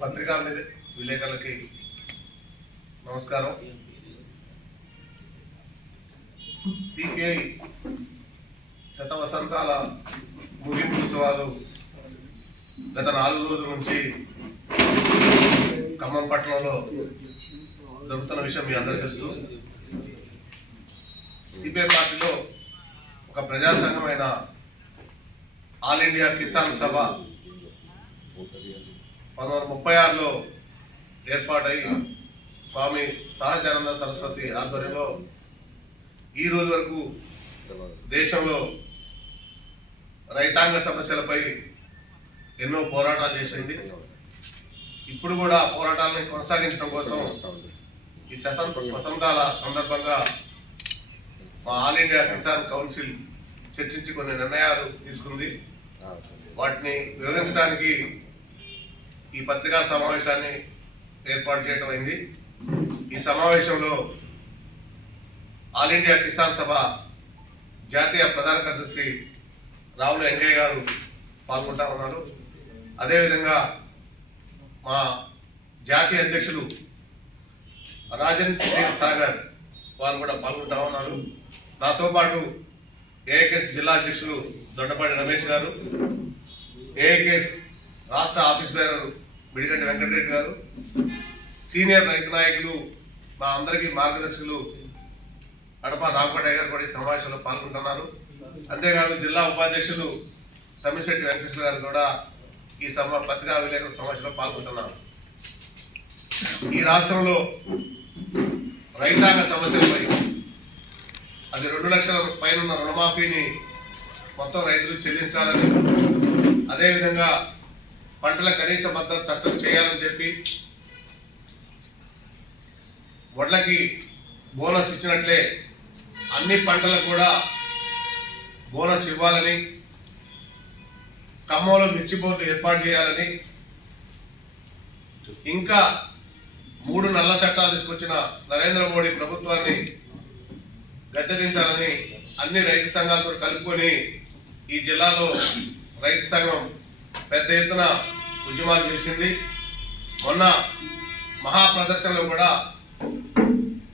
పత్రికా విలేకరులకి నమస్కారం. సిపిఐ శతవసంతాల ముగింపు ఉత్సవాలు గత 4 రోజుల నుంచి ఖమ్మం పట్టణంలో జరుగుతున్న విషయం మీ అందరికీ తెలుసు. సిపిఐ పార్టీలో ఒక ప్రజా సంఘమైన ఆల్ ఇండియా కిసాన్ సభ 1936లో ఏర్పాటై స్వామి సహజానంద సరస్వతి ఆధ్వర్యంలో ఈ రోజు వరకు దేశంలో రైతాంగ సమస్యలపై ఎన్నో పోరాటాలు చేసింది. ఇప్పుడు కూడా పోరాటాలను కొనసాగించడం కోసం ఈ వసంతాల సందర్భంగా మా ఆల్ ఇండియా కిసాన్ కౌన్సిల్ చర్చించి కొన్ని నిర్ణయాలు తీసుకుంది. వాటిని వివరించడానికి ఈ పత్రికా సమావేశాన్ని ఏర్పాటు చేయడం అయింది. ఈ సమావేశంలో ఆల్ ఇండియా కిసాన్ సభ జాతీయ ప్రధాన కార్యదర్శి రావుల వెంకయ్య గారు పాల్గొంటా ఉన్నారు. అదేవిధంగా మా జాతీయ అధ్యక్షులు రాజన్ సాగర్ వారు కూడా పాల్గొంటా ఉన్నారు. నాతో పాటు ఏఐకేఎస్ జిల్లా అధ్యక్షులు దొడ్డపాటి రమేష్ గారు, ఏఐకేఎస్ రాష్ట్ర ఆఫీస్ బేరర్ బిడిగంటి వెంకటరెడ్డి గారు, సీనియర్ రైతు నాయకులు మా అందరికీ మార్గదర్శకులు అడప రామకోటయ్య గారు కూడా ఈ సమావేశంలో పాల్గొంటున్నారు. అంతేకాదు జిల్లా ఉపాధ్యక్షులు తమ్మిశెట్టి వెంకటేశ్వర గారు కూడా ఈ పత్రికా విలేకరుల సమావేశంలో పాల్గొంటున్నారు. ఈ రాష్ట్రంలో రైతాంగ సమస్యలపై అది 2 లక్షల పైన రుణమాఫీని మొత్తం రైతులు చెల్లించాలని, అదేవిధంగా పంటల కనీస మద్దతు చట్టం చేయాలని చెప్పి, వడ్లకి బోనస్ ఇచ్చినట్లే అన్ని పంటలకు కూడా బోనస్ ఇవ్వాలని, ఖమ్మంలో మిర్చి బోర్డు ఏర్పాటు చేయాలని, ఇంకా 3 నల్ల చట్టాలు తీసుకొచ్చిన నరేంద్ర మోడీ ప్రభుత్వాన్ని గద్దెదించాలని అన్ని రైతు సంఘాలతో కలుపుకొని ఈ జిల్లాలో రైతు సంఘం పెద్ద ఎత్తున ఉద్యమాలు చేసింది. మొన్న మహాప్రదర్శనలో కూడా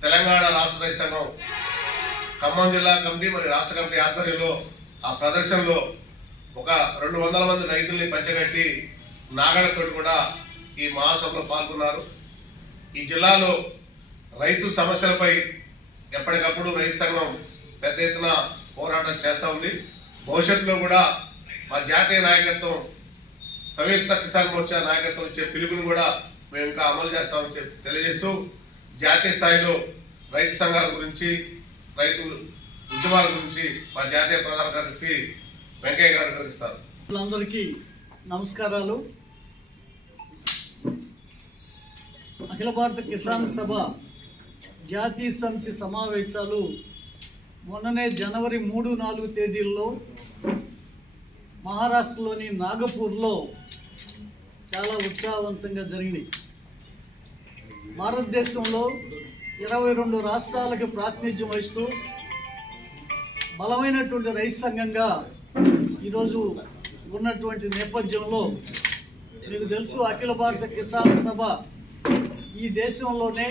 తెలంగాణ రాష్ట్ర రైతు సంఘం ఖమ్మం జిల్లా కమిటీ మరియు రాష్ట్ర కమిటీ ఆధ్వర్యంలో ఆ ప్రదర్శనలో ఒక 200 మంది రైతుల్ని పంచగట్టి నాగలతో కూడా ఈ మహాసభలో పాల్గొన్నారు. ఈ జిల్లాలో రైతు సమస్యలపై ఎప్పటికప్పుడు రైతు సంఘం పెద్ద ఎత్తున పోరాటం చేస్తూ ఉంది. భవిష్యత్తులో కూడా మా జాతీయ నాయకత్వం సంయుక్త కిసాన్ మోర్చా నాయకత్వం ఇచ్చే పిలుపుని కూడా మేము ఇంకా అమలు చేస్తామని తెలియజేస్తూ, జాతీయ స్థాయిలో రైతు సంఘాల గురించి, రైతు ఉద్యమాల గురించి మా జాతీయ ప్రధాన కార్యదర్శి వెంకయ్య గారు వివరిస్తారు. అందరికీ నమస్కారాలు. అఖిల భారత కిసాన్ సభ జాతీయ సమితి సమావేశాలు మొన్ననే జనవరి 3-4 తేదీల్లో మహారాష్ట్రలోని నాగపూర్లో చాలా ఉత్సాహవంతంగా జరిగినాయి. భారతదేశంలో 22 రాష్ట్రాలకు ప్రాతినిధ్యం వహిస్తూ బలమైనటువంటి రైతు సంఘంగా ఈరోజు ఉన్నటువంటి నేపథ్యంలో మీకు తెలుసు, అఖిల భారత కిసాన్ సభ ఈ దేశంలోనే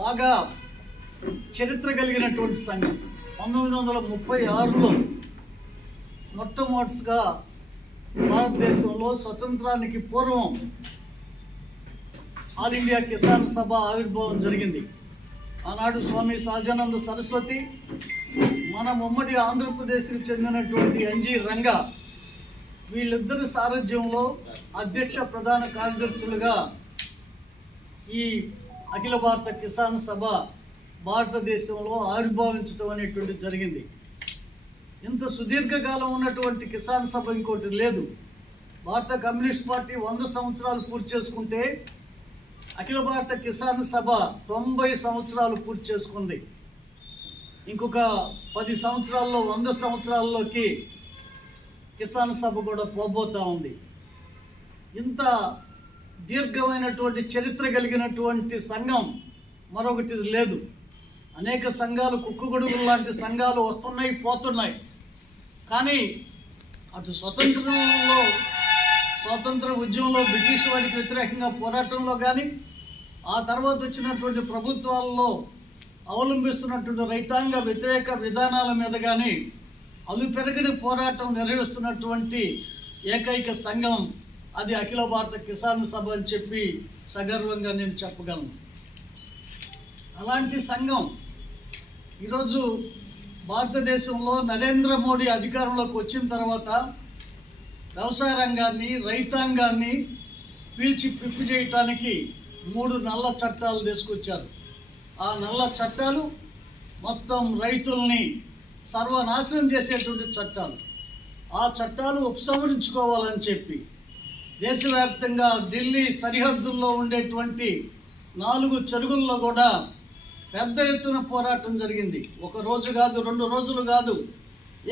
బాగా చరిత్ర కలిగినటువంటి సంఘం. 1936లో మొట్టమొదటిగా భారతదేశంలో స్వతంత్రానికి పూర్వం ఆల్ ఇండియా కిసాన్ సభ ఆవిర్భావం జరిగింది. ఆనాడు స్వామి సహజానంద సరస్వతి, మన ఉమ్మడి ఆంధ్రప్రదేశ్కి చెందినటువంటి ఎన్జి రంగా, వీళ్ళిద్దరి సారథ్యంలో అధ్యక్ష ప్రధాన కార్యదర్శులుగా ఈ అఖిల భారత కిసాన్ సభ భారతదేశంలో ఆవిర్భావించడం అనేటువంటి జరిగింది. ఇంత సుదీర్ఘకాలం ఉన్నటువంటి కిసాన్ సభ ఇంకోటి లేదు. భారత కమ్యూనిస్ట్ పార్టీ 100 సంవత్సరాలు పూర్తి చేసుకుంటే అఖిల భారత కిసాన్ సభ 90 సంవత్సరాలు పూర్తి చేసుకుంది. ఇంకొక 10 సంవత్సరాల్లో 100 సంవత్సరాల్లోకి కిసాన్ సభ కూడా పోబోతూ ఉంది. ఇంత దీర్ఘమైనటువంటి చరిత్ర కలిగినటువంటి సంఘం మరొకటి లేదు. అనేక సంఘాలు, కుక్కుగొడుగులు లాంటి సంఘాలు వస్తున్నాయి, పోతున్నాయి. కానీ అటు స్వాతంత్ర ఉద్యమంలో బ్రిటిష్ వారికి వ్యతిరేకంగా పోరాటంలో కానీ, ఆ తర్వాత వచ్చినటువంటి ప్రభుత్వాల్లో అవలంబిస్తున్నటువంటి రైతాంగ వ్యతిరేక విధానాల మీద కానీ అలుపెరగని పోరాటం నిర్వహిస్తున్నటువంటి ఏకైక సంఘం అది అఖిల భారత కిసాన్ సభ అని చెప్పి సగర్వంగా నేను చెప్పగలను. అలాంటి సంఘం ఈరోజు భారతదేశంలో నరేంద్ర మోడీ అధికారంలోకి వచ్చిన తర్వాత వ్యవసాయ రంగాన్ని, రైతాంగాన్ని పీల్చి పిప్పి చేయటానికి 3 నల్ల చట్టాలు తీసుకొచ్చారు. ఆ నల్ల చట్టాలు మొత్తం రైతుల్ని సర్వనాశనం చేసేటువంటి చట్టాలు. ఆ చట్టాలు ఉపసంహరించుకోవాలని చెప్పి దేశవ్యాప్తంగా ఢిల్లీ సరిహద్దుల్లో ఉండేటువంటి 4 చెరువుల్లో కూడా పెద్ద ఎత్తున పోరాటం జరిగింది. 1 రోజు కాదు, 2 రోజులు కాదు,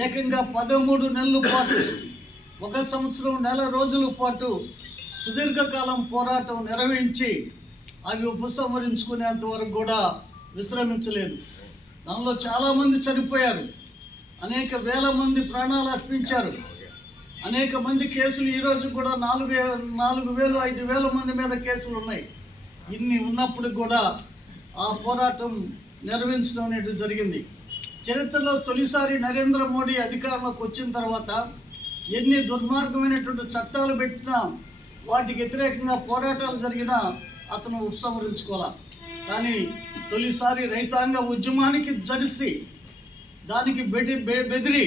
ఏకంగా 13 నెలల పాటు, 1 సంవత్సరం 9 రోజుల పాటు సుదీర్ఘకాలం పోరాటం నిర్వహించి అవి ఉపసంహరించుకునేంత వరకు కూడా విశ్రమించలేదు. దానిలో చాలామంది చనిపోయారు, అనేక వేల మంది ప్రాణాలు అర్పించారు, అనేక మంది కేసులు ఈరోజు కూడా 4,000 5,000 మంది మీద కేసులు ఉన్నాయి. ఇన్ని ఉన్నప్పుడు కూడా ఆ పోరాటం నిర్వహించడం అనేది జరిగింది. చరిత్రలో తొలిసారి నరేంద్ర మోడీ అధికారంలోకి వచ్చిన తర్వాత ఎన్ని దుర్మార్గమైనటువంటి చట్టాలు పెట్టినా, వాటికి వ్యతిరేకంగా పోరాటాలు జరిగినా అతను ఉపసంహరించుకోవాలి. కానీ తొలిసారి రైతాంగ ఉద్యమానికి జడిసి దానికి బెదిరి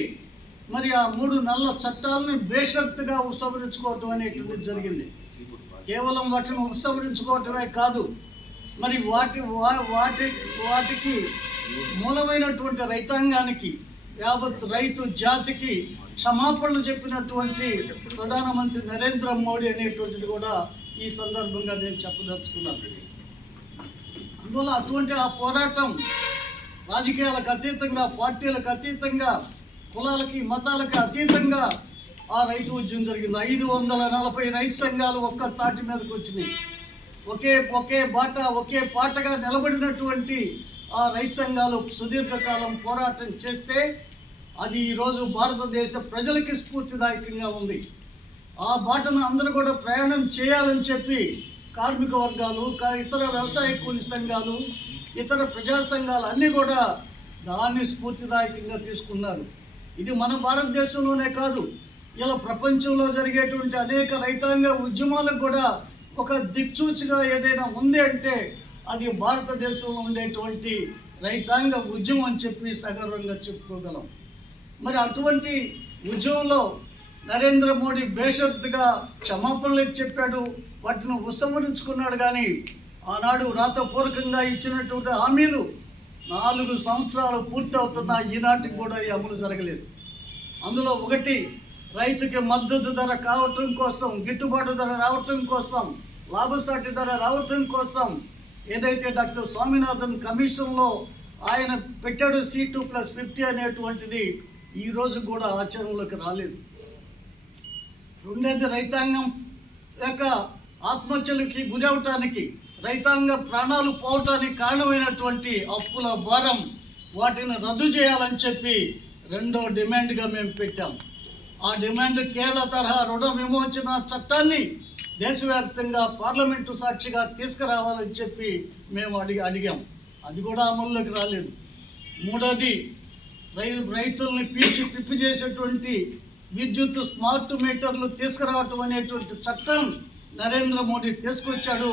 మరి ఆ 3 నల్ల చట్టాలను బేషరతుగా ఉపసంహరించుకోవటం అనేటువంటిది జరిగింది. కేవలం వాటిని ఉపసంహరించుకోవటమే కాదు, మరి వాటికి మూలమైనటువంటి రైతాంగానికి, యావత్ రైతు జాతికి క్షమాపణలు చెప్పినటువంటి ప్రధానమంత్రి నరేంద్ర మోడీ అనేటువంటిది కూడా ఈ సందర్భంగా నేను చెప్పదలుచుకున్నాను. అందువల్ల అటువంటి ఆ పోరాటం రాజకీయాలకు అతీతంగా, పార్టీలకు అతీతంగా, కులాలకి మతాలకి అతీతంగా ఆ రైతు ఉద్యమం జరిగింది. 540 రైతు సంఘాలు ఒక్క తాటి మీదకి వచ్చినాయి. ఒకే పాటగా నిలబడినటువంటి ఆ రైతు సంఘాలు సుదీర్ఘకాలం పోరాటం చేస్తే అది ఈరోజు భారతదేశ ప్రజలకి స్ఫూర్తిదాయకంగా ఉంది. ఆ బాటను అందరూ కూడా ప్రయాణం చేయాలని చెప్పి కార్మిక వర్గాలు, ఇతర వ్యవసాయ కూలి సంఘాలు, ఇతర ప్రజా సంఘాలు అన్నీ కూడా దాన్ని స్ఫూర్తిదాయకంగా తీసుకున్నారు. ఇది మన భారతదేశంలోనే కాదు, ఇలా ప్రపంచంలో జరిగేటువంటి అనేక రైతాంగ ఉద్యమాలకు కూడా ఒక దిక్సూచిగా ఏదైనా ఉంది అంటే అది భారతదేశంలో ఉండేటువంటి రైతాంగ ఉద్యమం అని చెప్పి సగర్వంగా చెప్పుకోగలం. మరి అటువంటి ఉద్యమంలో నరేంద్ర మోడీ బేషరతుగా క్షమాపణలు చెప్పాడు, వాటిని ఉపసంహరించుకున్నాడు. కానీ ఆనాడు రాతపూర్వకంగా ఇచ్చినటువంటి హామీలు 4 సంవత్సరాలు పూర్తి అవుతున్నా ఈనాటికి కూడా ఈ అమలు జరగలేదు. అందులో ఒకటి, రైతుకి మద్దతు ధర కావటం కోసం, గిట్టుబాటు ధర రావటం కోసం, లాభసాటి ధర రావటం కోసం ఏదైతే డాక్టర్ స్వామినాథన్ కమిషన్లో ఆయన పెట్టాడు C2+50 అనేటువంటిది ఈరోజు కూడా ఆచరణలోకి రాలేదు. రెండేది, రైతాంగం యొక్క ఆత్మహత్యలకి గురి అవటానికి, రైతాంగ ప్రాణాలు పోవటానికి కారణమైనటువంటి అప్పుల భారం, వాటిని రద్దు చేయాలని చెప్పి 2వ డిమాండ్గా మేము పెట్టాం. ఆ డిమాండ్ కేరళ తరహా రుణ విమోచన చట్టాన్ని దేశవ్యాప్తంగా పార్లమెంటు సాక్షిగా తీసుకురావాలని చెప్పి మేము అడిగాం. అది కూడా అమల్లోకి రాలేదు. మూడోది, రైతుల్ని పీల్చి పిప్పి చేసేటువంటి విద్యుత్ స్మార్ట్ మీటర్లు తీసుకురావటం అనేటువంటి చట్టం నరేంద్ర మోడీ తీసుకొచ్చాడు.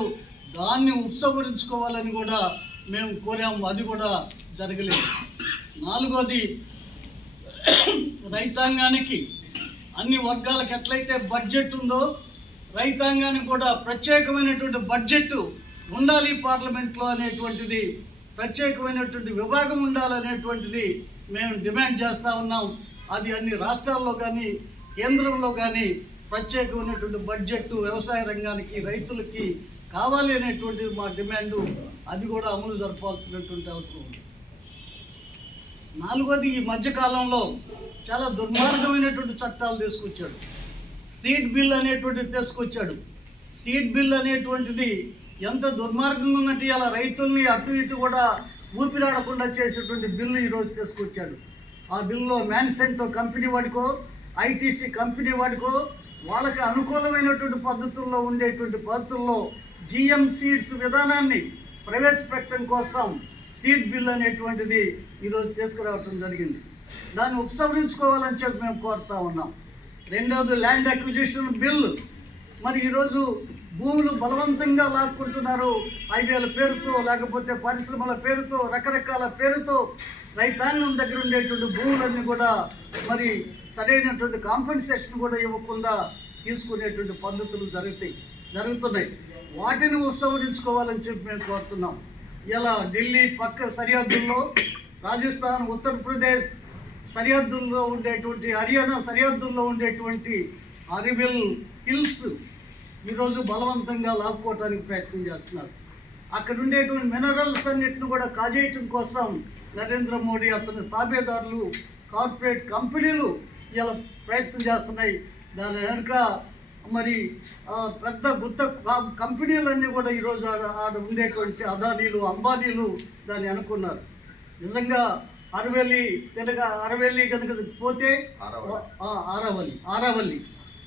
దాన్ని ఉపసంహరించుకోవాలని కూడా మేము కోరాము, అది కూడా జరగలేదు. 4వది, రైతాంగానికి అన్ని వర్గాలకు ఎట్లయితే బడ్జెట్ ఉందో రైతాంగానికి కూడా ప్రత్యేకమైనటువంటి బడ్జెట్ ఉండాలి పార్లమెంట్లో అనేటువంటిది, ప్రత్యేకమైనటువంటి విభాగం ఉండాలనేటువంటిది మేము డిమాండ్ చేస్తూ ఉన్నాం. అది అన్ని రాష్ట్రాల్లో కానీ కేంద్రంలో కానీ ప్రత్యేకమైనటువంటి బడ్జెట్ వ్యవసాయ రంగానికి, రైతులకి కావాలి అనేటువంటిది మా డిమాండు. అది కూడా అమలు జరపాల్సినటువంటి అవసరం ఉంది. 4వది, ఈ మధ్యకాలంలో చాలా దుర్మార్గమైనటువంటి చట్టాలు తీసుకొచ్చాడు. సీడ్ బిల్ అనేటువంటిది తీసుకొచ్చాడు. సీడ్ బిల్ అనేటువంటిది ఎంత దుర్మార్గంగా ఉందంటే అలా రైతుల్ని అటు ఇటు కూడా ఊపిరాడకుండా చేసేటువంటి బిల్లు ఈరోజు తీసుకొచ్చాడు. ఆ బిల్లులో మ్యాన్సెంటో కంపెనీ వాడికో, ITC కంపెనీ వాడికో, వాళ్ళకి అనుకూలమైనటువంటి పద్ధతుల్లో ఉండేటువంటి పద్ధతుల్లో జిఎం సీడ్స్ విధానాన్ని ప్రవేశపెట్టడం కోసం సీడ్ బిల్ అనేటువంటిది ఈరోజు తీసుకురావటం జరిగింది. దాన్ని ఉపసంహరించుకోవాలని చెప్పి మేము కోరుతా ఉన్నాం. రెండవది ల్యాండ్ అక్విజిషన్ బిల్. మరి ఈరోజు భూములు బలవంతంగా లాక్కుంటున్నారు. హైవేల పేరుతో, లేకపోతే పరిశ్రమల పేరుతో, రకరకాల పేరుతో రైతాంగం దగ్గర ఉండేటువంటి భూములన్నీ కూడా మరి సరైనటువంటి కాంపెన్సేషన్ కూడా ఇవ్వకుండా తీసుకునేటువంటి పద్ధతులు జరుగుతున్నాయి. వాటిని ఉపసంహరించుకోవాలని చెప్పి మేము కోరుతున్నాం. ఇలా ఢిల్లీ పక్క సరిహద్దుల్లో, రాజస్థాన్, ఉత్తరప్రదేశ్ సరిహద్దుల్లో ఉండేటువంటి, హర్యానా సరిహద్దుల్లో ఉండేటువంటి అరివిల్ హిల్స్ ఈరోజు బలవంతంగా లాక్కోవటానికి ప్రయత్నం చేస్తున్నారు. అక్కడ ఉండేటువంటి మినరల్స్ అన్నిటిని కూడా కాజేయటం కోసం నరేంద్ర మోడీ, అతని తాబేదారులు, కార్పొరేట్ కంపెనీలు ఇలా ప్రయత్నం చేస్తున్నాయి. దాని వెనుక మరి పెద్ద గుత్త కంపెనీలన్నీ కూడా ఈరోజు ఆడ ఉండేటువంటి అదానీలు, అంబానీలు దాన్ని అనుకున్నారు. నిజంగా అరవెల్లి కనుక పోతే, ఆరావల్లి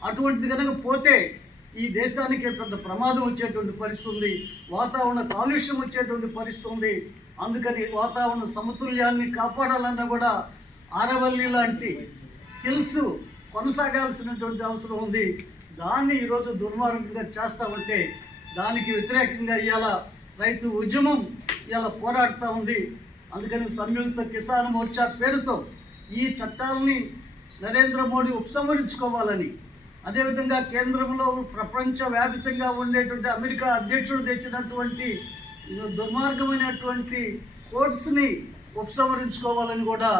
అటువంటిది కనుక పోతే ఈ దేశానికి పెద్ద ప్రమాదం వచ్చేటువంటి పరిస్థితి ఉంది. వాతావరణ కాలుష్యం వచ్చేటువంటి పరిస్థితి ఉంది. అందుకని వాతావరణ సమతుల్యాన్ని కాపాడాలన్నా కూడా ఆరవల్లి లాంటి హిల్స్ కొనసాగాల్సినటువంటి అవసరం ఉంది. దాన్ని ఈరోజు దుర్మార్గంగా చేస్తామంటే దానికి వ్యతిరేకంగా ఇవాళ రైతు ఉద్యమం ఇవాళ పోరాడుతూ ఉంది. అందుకని సంయుక్త కిసాన్ మోర్చా పేరుతో ఈ చట్టాలని నరేంద్ర మోడీ ఉపసంహరించుకోవాలని, అదేవిధంగా కేంద్రంలో ప్రపంచవ్యాప్తంగా ఉండేటువంటి అమెరికా అధ్యక్షుడు తెచ్చినటువంటి దుర్మార్గమైనటువంటి కోడ్స్ని ఉపసంహరించుకోవాలని కూడా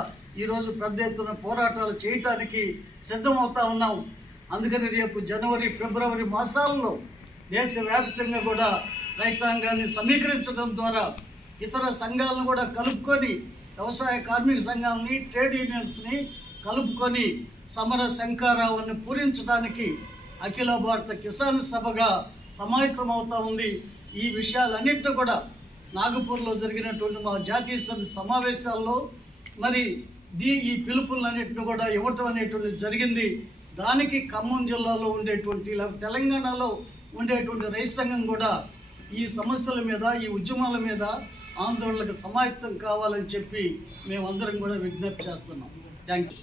ఈరోజు పెద్ద ఎత్తున పోరాటాలు చేయటానికి సిద్ధమవుతా ఉన్నాం. అందుకని రేపు జనవరి, ఫిబ్రవరి మాసాల్లో దేశవ్యాప్తంగా కూడా రైతాంగాన్ని సమీకరించడం ద్వారా ఇతర సంఘాలను కూడా కలుపుకొని, వ్యవసాయ కార్మిక సంఘాలని, ట్రేడ్ యూనియన్స్ని కలుపుకొని సమర శంఖారావాన్ని పూరించడానికి అఖిల భారత కిసాన్ సభగా సమాయత్తమవుతూ ఉంది. ఈ విషయాలన్నింటినీ కూడా నాగపూర్లో జరిగినటువంటి మా జాతీయ సభ సమావేశాల్లో మరి ఈ పిలుపులన్నింటినీ కూడా ఇవ్వటం అనేటువంటిది జరిగింది. దానికి ఖమ్మం జిల్లాలో ఉండేటువంటి, తెలంగాణలో ఉండేటువంటి రైతు సంఘం కూడా ఈ సమస్యల మీద, ఈ ఉద్యమాల మీద ఆందోళనకు సమాయత్తం కావాలని చెప్పి మేమందరం కూడా విజ్ఞప్తి చేస్తున్నాం. Thank you.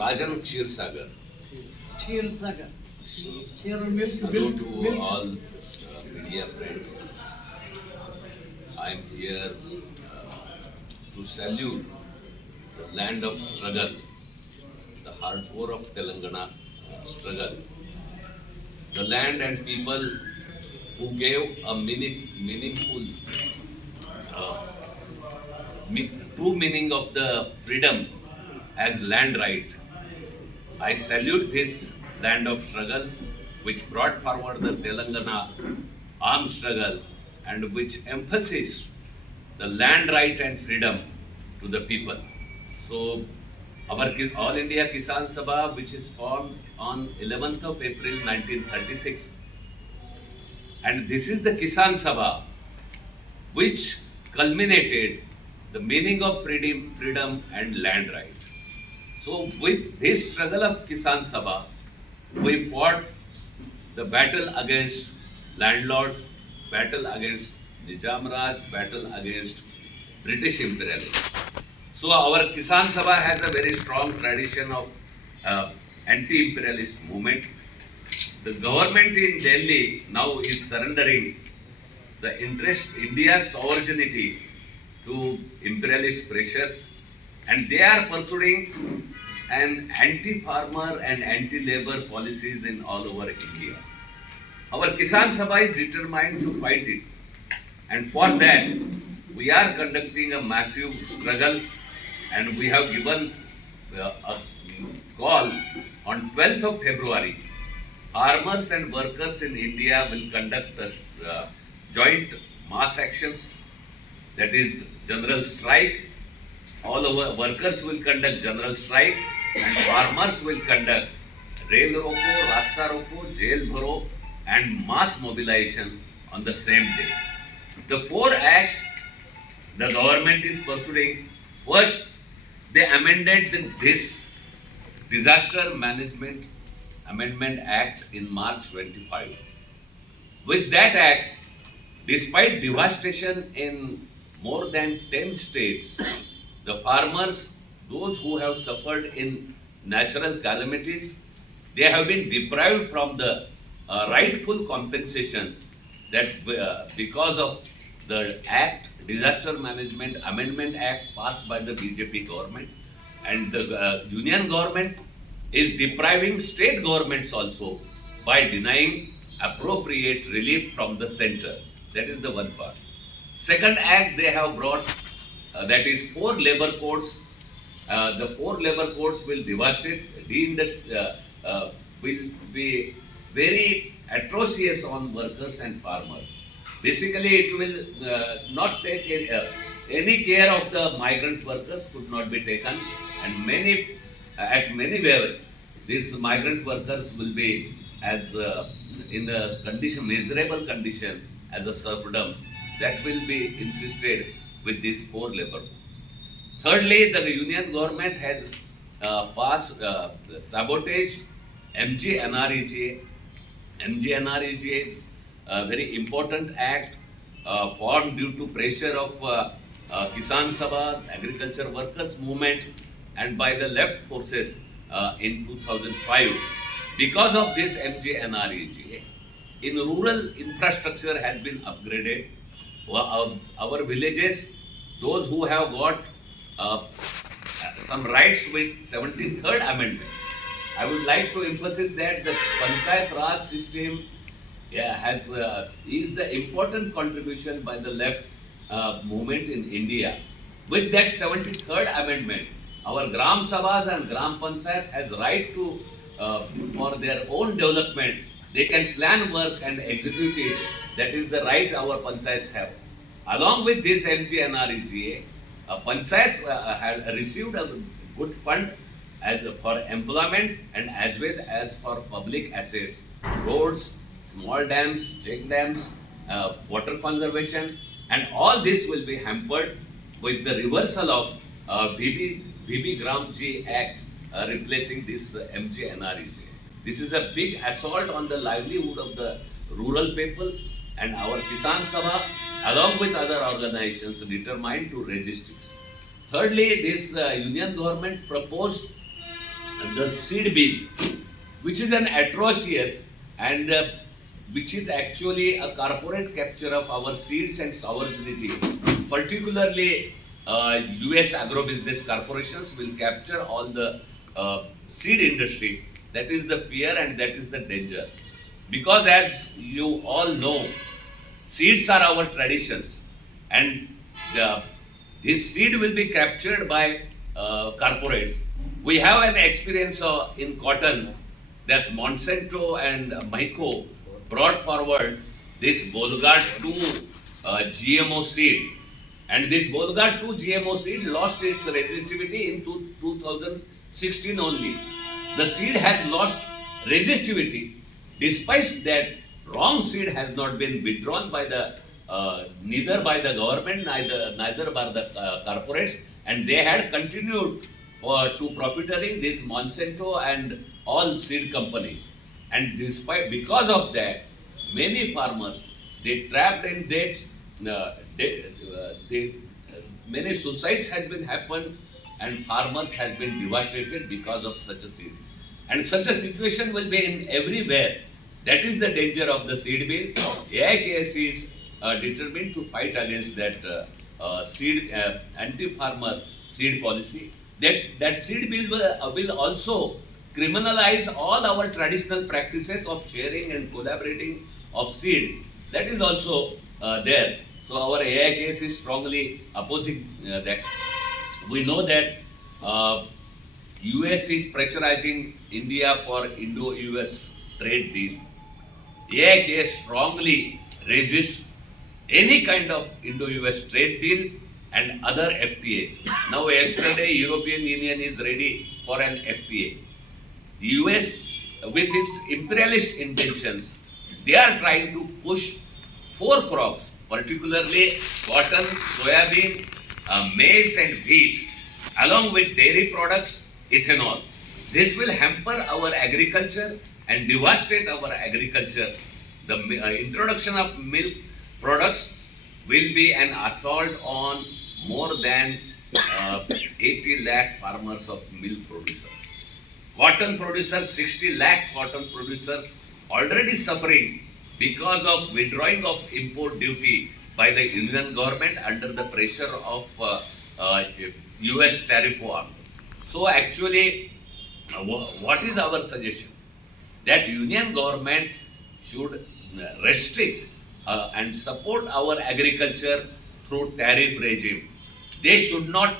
Rajan Kshirsagar. Hello to all media friends. I am here to salute the land of struggle, the hardcore of Telangana struggle, the land and people who gave a meaningful, true meaning of the freedom as land right. I salute this land of struggle which brought forward the Telangana armed struggle and which emphasized the land right and freedom to the people. So our All India Kisan Sabha, which is formed on 11th of April 1936, and this is the Kisan Sabha which culminated the meaning of freedom and land right. So with this struggle of Kisan Sabha, we fought the battle against landlords, battle against Nizam Raj, battle against British imperialism. So our Kisan Sabha has a very strong tradition of anti-imperialist movement. The government in Delhi now is surrendering the India's sovereignty to imperialist pressures, and they are pursuing an anti-farmer and anti-labor policies in all over India. Our Kisan Sabha is determined to fight it, and for that we are conducting a massive struggle, and we have given a call on 12th of February. Farmers and workers in India will conduct a joint mass actions, that is general strike. All over workers will conduct general strike and farmers will conduct rail roko, rasta roko, jail bharo and mass mobilization on the same day. The 4 acts the government is pursuing: first, they amended this disaster management Amendment Act in March 25. With that act, despite devastation in more than 10 states, the farmers, those who have suffered in natural calamities, they have been deprived from the rightful compensation that because of the Act, Disaster Management Amendment Act passed by the BJP government, and the union government is depriving state governments also by denying appropriate relief from the center. That is the one part. Second act they have brought, that is 4 labor codes. The 4 labor codes will devastate, will be very atrocious on workers and farmers. Basically, it will not take any care of the migrant workers, could not be taken, and at many where these migrant workers will be as in the condition, miserable condition as a serfdom. That will be insisted with these 4 labor codes. Thirdly, the union government has sabotaged MGNREGA. MGNREGA is a very important act formed due to pressure of Kisan Sabha, agriculture workers movement, and by the left forces in 2005. Because of this MGNREGA, in rural infrastructure has been upgraded. Our villages, those who have got some rights with 73rd Amendment, I would like to emphasize that the Panchayat Raj system is the important contribution by the left movement in India. With that 73rd Amendment, our Gram Sabhas and Gram Panchayat has right to, for their own development, they can plan work and execute it. That is the right our Panchayats have. Along with this MGNREGA, Panchayats have received a good fund as for employment and as well as for public assets, roads, small dams, check dams, water conservation, and all this will be hampered with the reversal of VB Gram G Act replacing this MGNREGA. This is a big assault on the livelihood of the rural people, and our Kisan Sabha, along with other organizations, determined to resist it. Thirdly, this union government proposed the seed bill, which is an atrocious and which is actually a corporate capture of our seeds and sovereignty. Particularly, US agro-business corporations will capture all the seed industry. That is the fear and that is the danger. Because as you all know, seeds are our traditions, and this seed will be captured by corporates. We have an experience in cotton. That's Monsanto and Maiko brought forward this Bolgard 2 GMO seed. And this Bolgard 2 GMO seed lost its resistivity in 2016 only. The seed has lost resistivity. Despite that, wrong seed has not been withdrawn by the neither by the government, neither by the corporates, and they had continued to profiteering this Monsanto and all seed companies. And because of that, many farmers, they trapped in debts. Many suicides has been happened, and farmers has been devastated because of such a seed. And such a situation will be in everywhere. That is the danger of the seed bill. AIKS is determined to fight against that anti-farmer seed policy. That seed bill will also criminalize all our traditional practices of sharing and collaborating of seed. That is also there. So our AIKS is strongly opposing that. We know that US is pressurizing India for Indo-US trade deal. AIKS strongly resists any kind of Indo-US trade deal and other FTAs. Now yesterday European Union is ready for an FTA. The US, with its imperialist intentions, they are trying to push 4 crops, particularly cotton, soybean, maize and wheat, along with dairy products, ethanol. This will hamper our agriculture and devastate our agriculture. The introduction of milk products will be an assault on more than 80 lakh farmers of milk producers. Cotton producers, 60 lakh cotton producers already suffering because of withdrawing of import duty by the Indian government under the pressure of US tariff war. So actually, what is our suggestion? That Union government should restrict and support our agriculture through tariff regime. They should not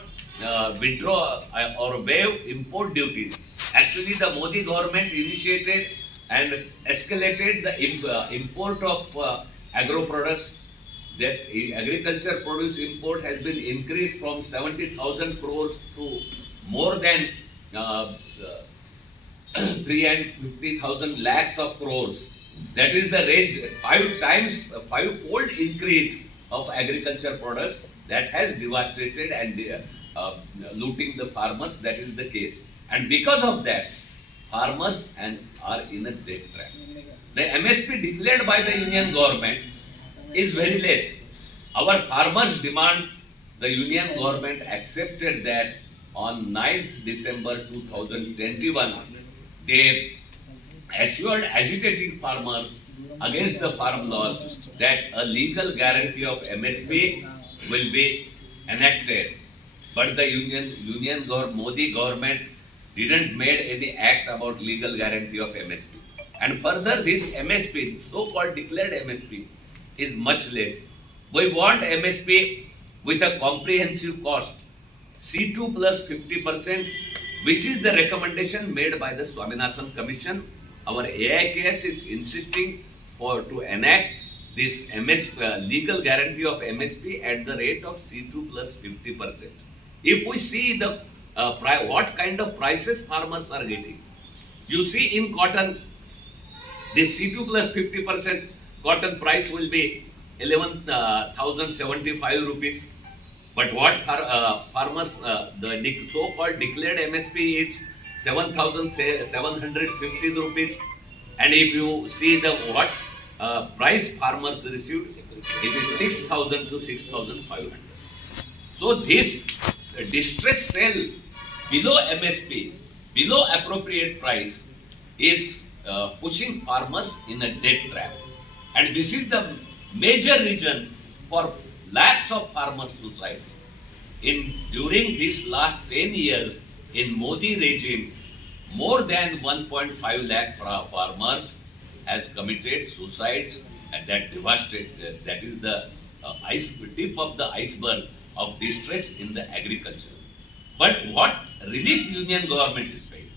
withdraw or waive import duties. Actually, the Modi government initiated and escalated the import of agro products. That agriculture produce import has been increased from 70,000 crores to more than 350,000 lakhs of crores. That is the range, 5-fold increase of agriculture products that has devastated and looting the farmers. That is the case. And because of that, farmers are in a debt trap. The MSP declared by the Union government is very less. Our farmers demand the Union government accepted that on 9th December 2021, they assured agitating farmers against the farm laws that a legal guarantee of MSP will be enacted. But the Modi government didn't made any act about legal guarantee of MSP. And further, this MSP, so-called declared MSP, is much less. We want MSP with a comprehensive cost, C2 plus 50%, which is the recommendation made by the Swaminathan Commission. Our AIKS is insisting to enact this legal guarantee of MSP at the rate of C2 plus 50%. If we see the what kind of prices farmers are getting, you see in cotton, this C2 plus 50% cotton price will be 11,075 rupees. But what farmers, the so-called declared MSP is 7,715 rupees. And if you see the what price farmers received, it is 6,000 to 6,500. So this distress sale below MSP, below appropriate price, is pushing farmers in a debt trap. And this is the major reason for lakhs of farmers' suicides. During these last 10 years, in Modi regime, more than 1.5 lakh farmers has committed suicides, and that devastated. That is the tip of the iceberg of distress in the agriculture. But what relief Union government is paying?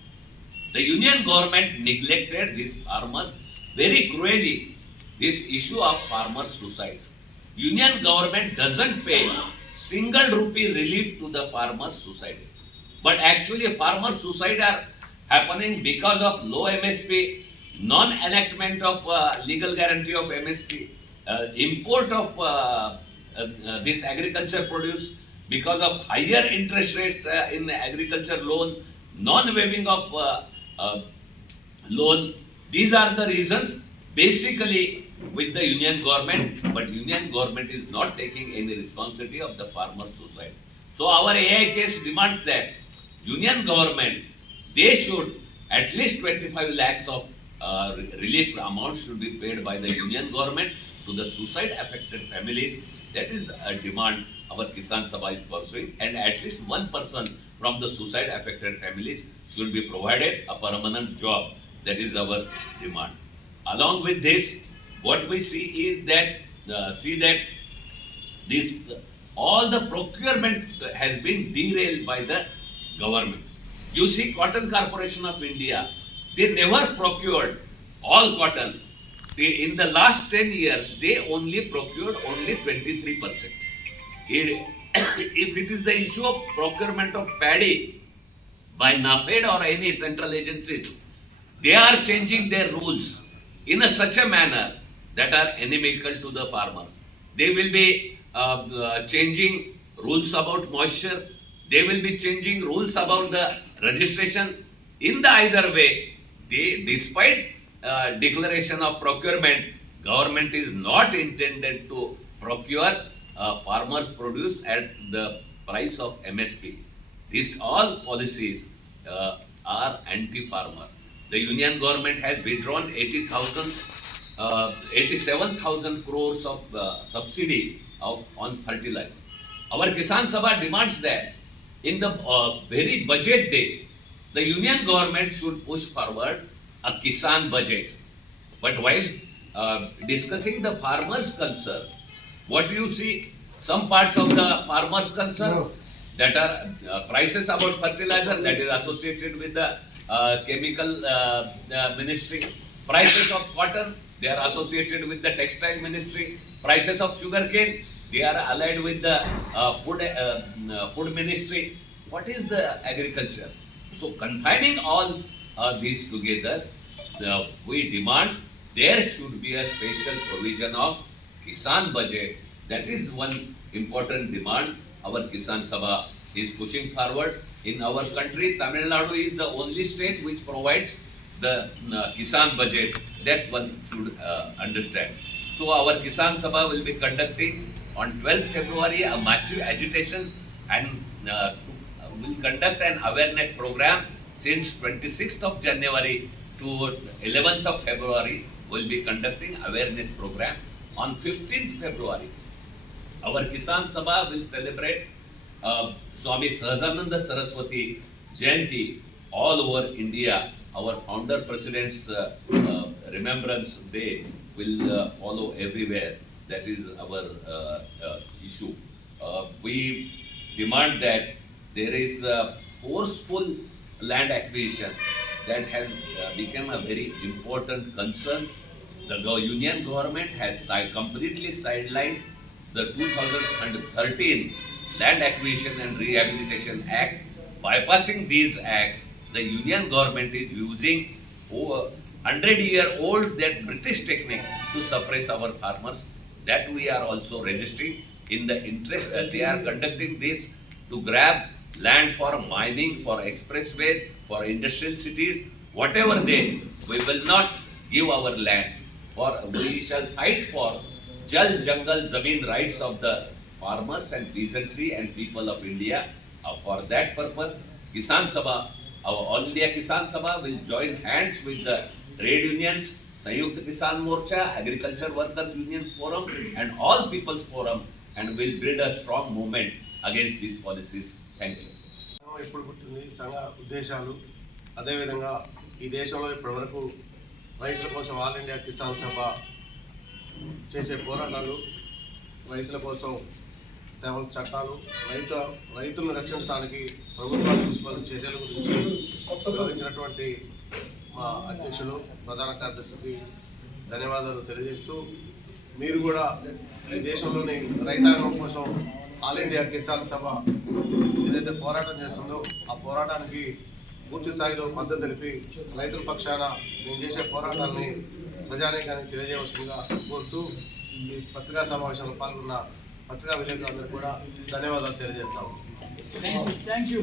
The Union government neglected these farmers very cruelly. This issue of farmers' suicides. Union government doesn't pay single rupee relief to the farmers' suicide. But actually, farmers' suicide are happening because of low MSP, non-enactment of legal guarantee of MSP, import of this agriculture produce because of higher interest rate in agriculture loan, non-waiving of loan. These are the reasons basically with the Union government, but Union government is not taking any responsibility of the farmers' suicide. So our AIKS demands that Union government, they should at least 25 lakhs of relief amount should be paid by the Union government to the suicide affected families. That is a demand our Kisan Sabha is pursuing, and at least one person from the suicide affected families should be provided a permanent job. That is our demand. Along with this, what we see is that this all the procurement has been derailed by the government. You see, Cotton Corporation of India, they never procured all cotton. In the last 10 years, they only procured only 23%. If it is the issue of procurement of paddy by NAFED or any central agencies, they are changing their rules in such a manner that are inimical to the farmers. They will be changing rules about moisture. They will be changing rules about the registration. In the either way, despite declaration of procurement, government is not intended to procure farmers' produce at the price of MSP. These all policies are anti-farmer. The union government has withdrawn 87,000 crores of subsidy on fertilizer. Our Kisan Sabha demands that in the very budget day, the union government should push forward a Kisan budget. But while discussing the farmers' concern, what do you see? Some parts of the farmers' concern that are prices about fertilizer that is associated with the chemical ministry, prices of cotton, they are associated with the textile ministry, prices of sugarcane, they are allied with the food ministry. What is the agriculture? So confining all these together, we demand there should be a special provision of Kisan budget. That is one important demand our Kisan Sabha is pushing forward. In our country, Tamil Nadu is the only state which provides the Kisan budget. That one should understand. So our Kisan Sabha will be conducting on 12th February a massive agitation and will conduct an awareness program since 26th of January to 11th of February. Will be conducting awareness program. On 15th February, our Kisan Sabha will celebrate Swami Sahajananda Saraswati Jayanti all over India. Our founder president's remembrance day will follow everywhere. That is our issue. We demand that there is a forceful land acquisition that has become a very important concern. The union government has completely sidelined the 2013 Land Acquisition and Rehabilitation Act. Bypassing these acts, the union government is using over 100-year-old that British technique to suppress our farmers. That we are also resisting. In the interest that they are conducting this to grab land for mining, for expressways, for industrial cities, whatever we will not give our land. For we shall fight for Jal Jangal Zameen rights of the farmers and peasantry and people of India. For that purpose, Kisan Sabha, our All India Kisan Sabha will join hands with the trade unions, Sanyukta Kisan Morcha, Agriculture Workers Unions Forum and all people's forum, and will build a strong movement against these policies. Thank you. ఇప్పుడు పుట్టింది సంఘ ఉద్దేశాలు. అదేవిధంగా ఈ దేశంలో ఇప్పటివరకు రైతుల కోసం ఆల్ ఇండియా కిసాన్ సభ చేసే పోరాటాలు, రైతుల కోసం తేవాల్సిన చట్టాలు, రైతులను రక్షించడానికి ప్రభుత్వాలు తీసుకోవాల్సిన చర్యల గురించి వివరించినటువంటి మా అధ్యక్షులు, ప్రధాన కార్యదర్శికి ధన్యవాదాలు తెలియజేస్తూ, మీరు కూడా ఈ దేశంలోని రైతాంగం కోసం ఆల్ ఇండియా కిసాన్ సభ ఏదైతే పోరాటం చేస్తుందో ఆ పోరాటానికి పూర్తి స్థాయిలో మద్దతు తెలిపి రైతుల పక్షాన మేము చేసే పోరాటాన్ని ప్రజానీకానికి తెలియజేయవలసిందిగా కోరుతూ ఈ పత్రికా సమావేశంలో పాల్గొన్న పత్రికా విలేకరులందరూ కూడా ధన్యవాదాలు తెలియజేస్తాము. Thank you.